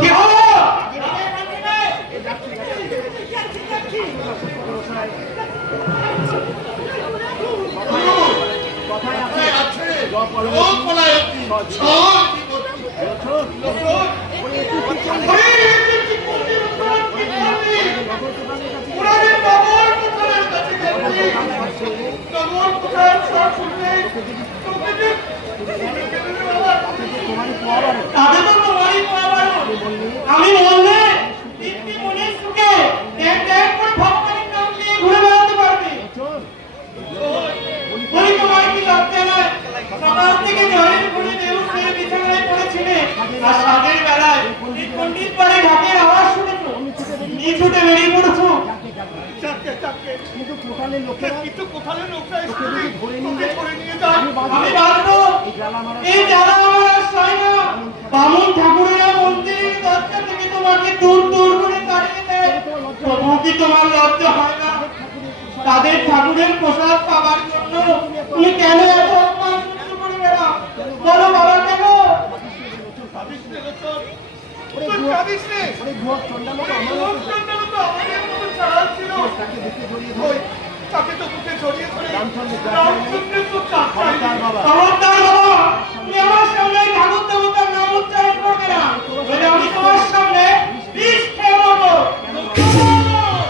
কি হলো? আমি বললে মনের সুখে ঘুরে বেড়াতে পারবে। তোমার কি লজ্জা নয়? সকাল থেকে জ্বরের ঘুরে বেহুশ হয়ে বিছানায় পড়েছিলে, আর সাজের বেলায় পণ্ডিত বাড়ি ঢাকের আওয়াজ শুনেছো, ছুটে বেরিয়ে পড়েছো। কিন্তু কোথালের লোকেরা আমি বাধ্য, এই জ্বালা আমার আর সয় না। বামুন ঠাকুরেরা মন্দিরের দরজা থেকে তোমাকে দূর দূর করে তাড়িয়ে দেয়, তবুও কি তোমার লজ্জা হয় না? তাদের ঠাকুরের প্রসাদ পাবার জন্য তুমি কেন এত অপমান করে বেড়াও? বলো বাবা, কেন? তাকে তো বুকে জড়িয়ে ধরে খবরদার বাবা, তুমি আমার